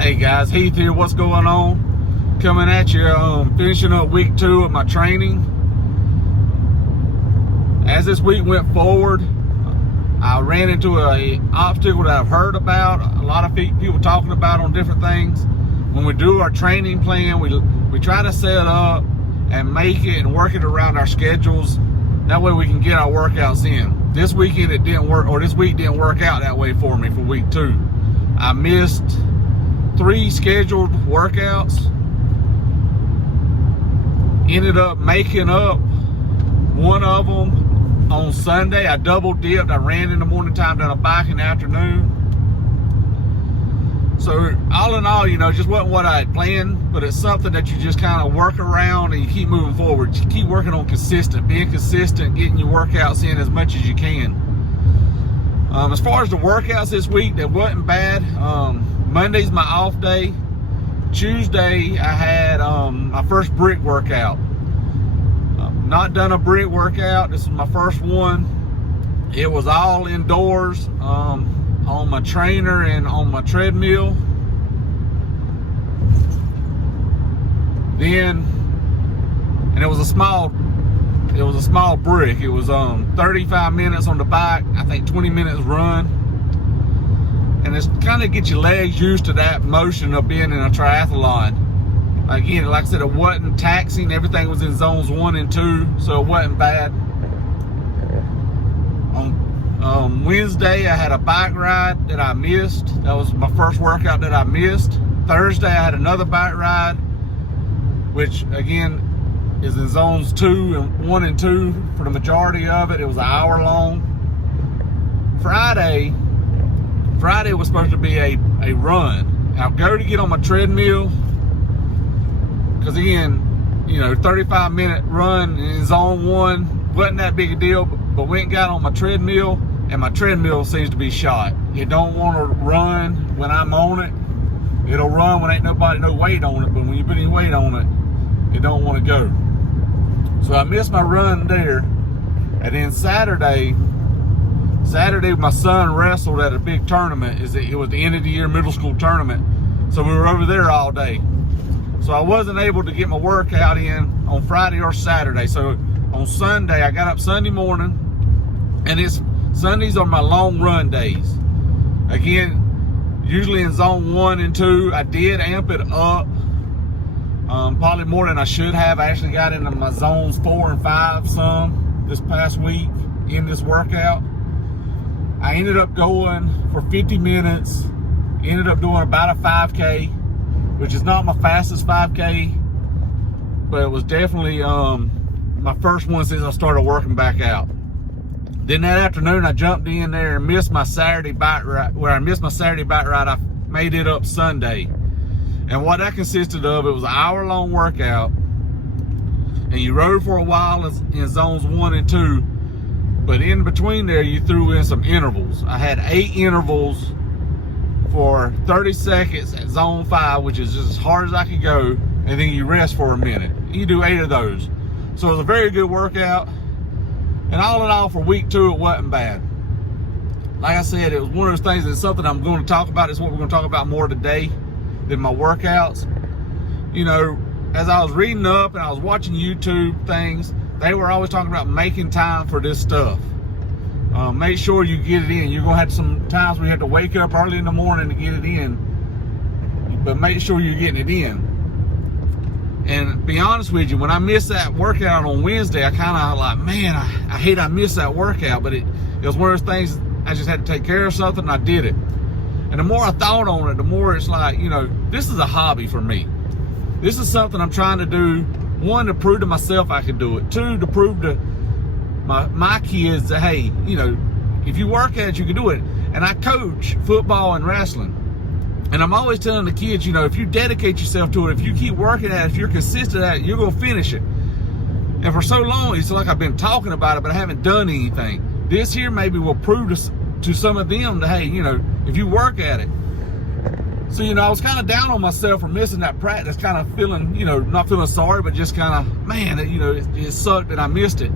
Hey guys, Heath here. What's going on? Coming at you, finishing up week 2 of my training. As this week went forward, I ran into an obstacle that I've heard about, a lot of people talking about on different things. When we do our training plan, we try to set up and make it and work it around our schedules. That way we can get our workouts in. This weekend it didn't work, or this week didn't work out that way for me for week 2. I missed 3 scheduled workouts. Ended up making up one of them on Sunday. I double dipped. I ran in the morning time, done a bike in the afternoon. So all in all, it just wasn't what I had planned, but it's something that you just kind of work around and you keep moving forward. You keep working on being consistent, getting your workouts in as much as you can. As far as the workouts this week, they wasn't bad. Monday's my off day. Tuesday I had my first brick workout. Not done a brick workout. This is my first one. It was all indoors on my trainer and on my treadmill. And it was a small brick. It was 35 minutes on the bike, I think 20 minutes run. And it's kind of get your legs used to that motion of being in a triathlon. Again, like I said, it wasn't taxing. Everything was in zones 1 and 2, so it wasn't bad. On Wednesday, I had a bike ride that I missed. That was my first workout that I missed. Thursday, I had another bike ride, which again is in zones 1 and 2 for the majority of it. It was an hour long. Friday was supposed to be a run. I'll go to get on my treadmill, because again, 35-minute run in zone 1 wasn't that big a deal, but went and got on my treadmill, and my treadmill seems to be shot. It don't want to run when I'm on it. It'll run when ain't no weight on it, but when you put any weight on it, it don't want to go. So I missed my run there. And then Saturday, my son wrestled at a big tournament. It was the end of the year middle school tournament. So we were over there all day. So I wasn't able to get my workout in on Friday or Saturday. So on Sunday, I got up Sunday morning, and Sundays are my long run days. Again, usually in zone 1 and 2, I did amp it up. Probably more than I should have. I actually got into my zones 4 and 5 some this past week in this workout. I ended up going for 50 minutes, ended up doing about a 5K, which is not my fastest 5K, but it was definitely my first one since I started working back out. Then that afternoon, I jumped in there and missed my Saturday bike ride. Where I missed my Saturday bike ride, I made it up Sunday. And what that consisted of, it was an hour-long workout, and you rode for a while in zones 1 and 2, but in between there, you threw in some intervals. I had 8 intervals for 30 seconds at zone 5, which is just as hard as I could go, and then you rest for a minute. You do 8 of those. So it was a very good workout, and all in all, for week 2, it wasn't bad. Like I said, it was one of those things that's something I'm going to talk about. It's what we're going to talk about more today than my workouts. As I was reading up and I was watching YouTube things, they were always talking about making time for this stuff. Make sure you get it in. You're going to have some times where you have to wake up early in the morning to get it in, but make sure you're getting it in. And to be honest with you, when I missed that workout on Wednesday, I kind of like, man, I hate I missed that workout, but it was one of those things, I just had to take care of something, and I did it. And the more I thought on it, the more it's like, this is a hobby for me. This is something I'm trying to do. 1, to prove to myself I can do it. 2, to prove to my kids that, hey, if you work at it, you can do it. And I coach football and wrestling. And I'm always telling the kids, if you dedicate yourself to it, if you keep working at it, if you're consistent at it, you're going to finish it. And for so long, it's like I've been talking about it, but I haven't done anything. This here maybe will prove to some of them that, hey, if you work at it. So, I was kind of down on myself for missing that practice, kind of feeling, not feeling sorry, but just kind of, man, it sucked that I missed it.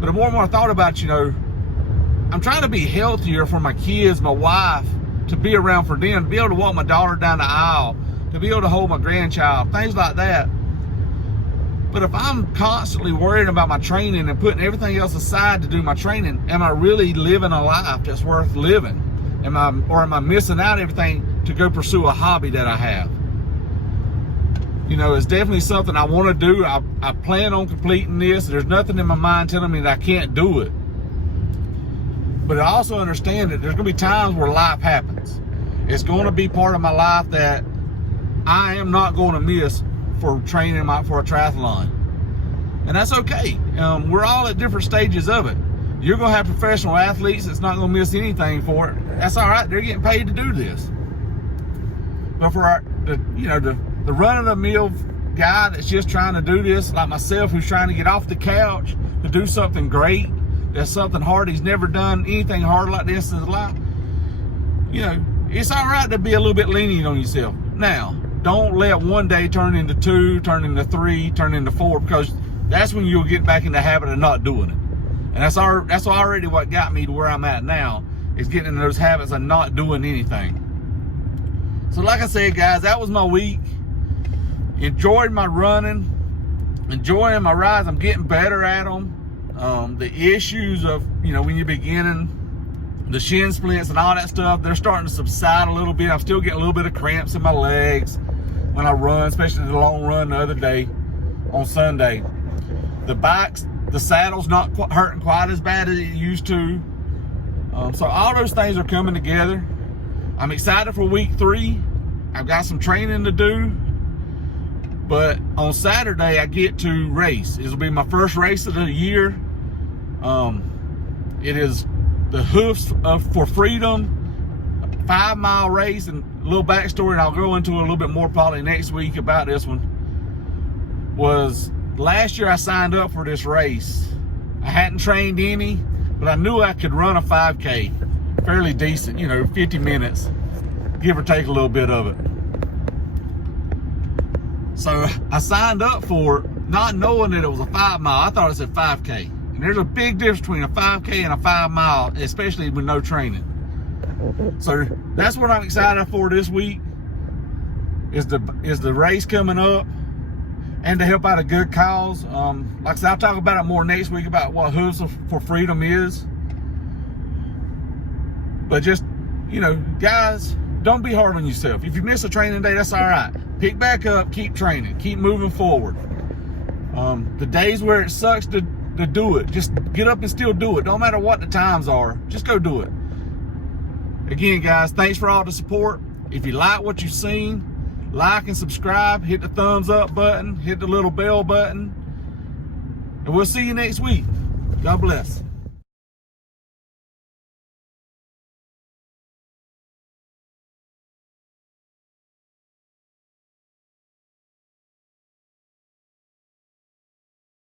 But the more and more I thought about, I'm trying to be healthier for my kids, my wife, to be around for them, to be able to walk my daughter down the aisle, to be able to hold my grandchild, things like that. But if I'm constantly worried about my training and putting everything else aside to do my training, am I really living a life that's worth living? Am I missing out everything to go pursue a hobby that I have? You know, it's definitely something I want to do. I plan on completing this. There's nothing in my mind telling me that I can't do it. But I also understand that there's going to be times where life happens. It's going to be part of my life that I am not going to miss for training for a triathlon. And that's okay. We're all at different stages of it. You're going to have professional athletes that's not going to miss anything for it. That's all right. They're getting paid to do this. But for the run-of-the-mill guy that's just trying to do this, like myself, who's trying to get off the couch to do something great, that's something hard, he's never done anything hard like this in his life, you know, it's all right to be a little bit lenient on yourself. Now, don't let one day turn into 2, turn into 3, turn into 4, because that's when you'll get back in the habit of not doing it. And that's already what got me to where I'm at now, is getting in those habits of not doing anything. So like I said, guys, that was my week. Enjoyed my running, enjoying my rides. I'm getting better at them. The issues of, you know, when you're beginning, the shin splints and all that stuff, they're starting to subside a little bit. I'm still getting a little bit of cramps in my legs when I run, especially the long run the other day on Sunday. The saddle's not hurting quite as bad as it used to. So all those things are coming together. I'm excited for week 3. I've got some training to do. But on Saturday, I get to race. This will be my first race of the year. It is the Hoofs for Freedom 5-mile race, and a little backstory, and I'll go into a little bit more probably next week about this one. Was last year I signed up for this race. I hadn't trained any, but I knew I could run a 5K fairly decent, you know, 50 minutes, give or take a little bit of it. So I signed up for it, not knowing that it was a 5-mile. I thought it said 5K. And there's a big difference between a 5K and a 5-mile, especially with no training. So that's what I'm excited for this week, is the race coming up, and to help out a good cause. Like I said, I'll talk about it more next week about what Hooves for Freedom is. But just, you know, guys, don't be hard on yourself. If you miss a training day, that's all right. Pick back up, keep training, keep moving forward. The days where it sucks to do it, just get up and still do it. Don't matter what the times are, just go do it. Again, guys, thanks for all the support. If you like what you've seen, like and subscribe, hit the thumbs up button, hit the little bell button, and we'll see you next week. God bless.